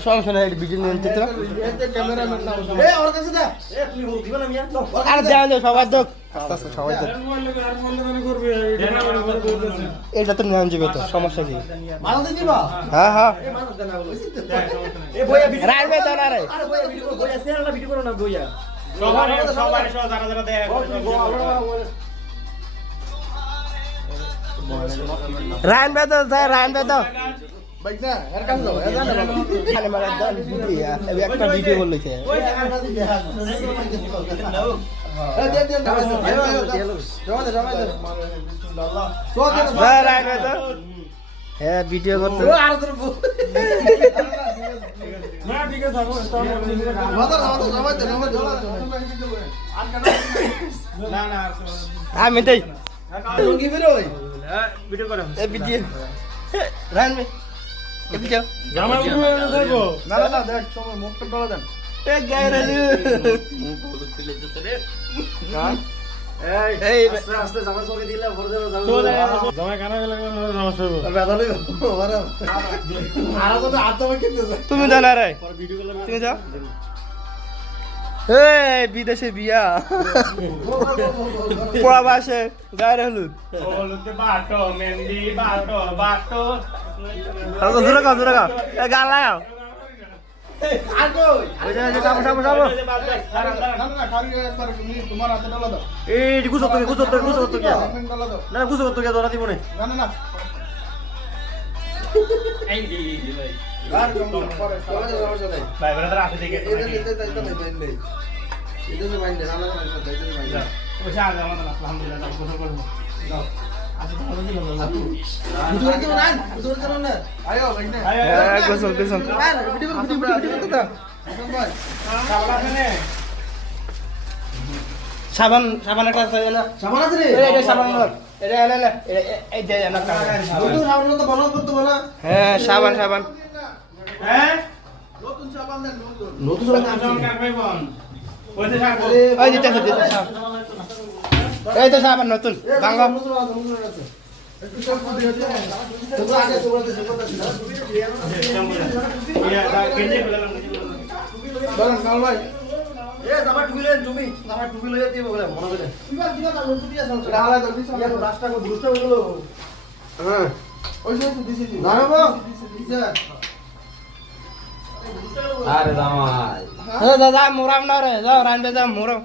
সমস্যা নাই ভিডিও নিয়ে চিত্র আর দেওয়া যায় সবার দোক আস্তে আস্তে সবাই দোক এটা তো নিয়ম যাবে তো সমস্যা কি হ্যাঁ হ্যাঁ রাইবে তো না রে রায়ন বে তো রায়ন বে তো একটা ভিডিও বলেছে হ্যাঁ ভিডিও করতে আমি তাই ভিডিও করো ভিডিও রান ভাই ভিডিও জামা উঠে যাবো না না দেখ সময় মুখ টলা দেন এ গায়রে মুখ হলুদ দিলে তো রে কান এই আস্তে আস্তে জামা চোখে দিলে ভরে দেব জামা কানা গেলে জামা সরব ব্যথা লই আর তো হাত তো কিনতে তুমি জানা রে ভিডিও করলে তুমি যাও এই বিদেশে বিয়া পোড়া বাসে গায়ের হলুদ হলুদে বাটো মেহেন্দি বাটো বাটো জোরে গাও এ গান লাগাও আর কই ওই যে যাবো না না খালি একবার তোমার হাতে ডালা দাও এই গুছো তো কি না গুছো তো কি ধরা দিব না না এই দি ভাই আর কম পরে ভাই ব্রাদার আসে দেখে এটা তো বাইন্ডে না লাগা না দাইতে বাইন্ডে ওই যা আলহামদুলিল্লাহ দাও কথা বলবো দাও আচ্ছা ভালো দিন না বুঝুর তো না আয়ো বাইন্ডে আয় গোসল ভিডিও করতে দাও ভাই সাবান আছে নে সাবান একটা আছে না সাবান আছে রে এই সাবান না এটা না এই যে না নতুন সাবান তো বানাও করতে বলা হ্যাঁ সাবান হ্যাঁ নতুন সাবান দেন নতুন সাবান কার ভাই বোন ওই দিতে এই তো সাবান নতুন ভাঙো আরে দাদা মোরাম না রে যাও রান্দে যাও মোরাম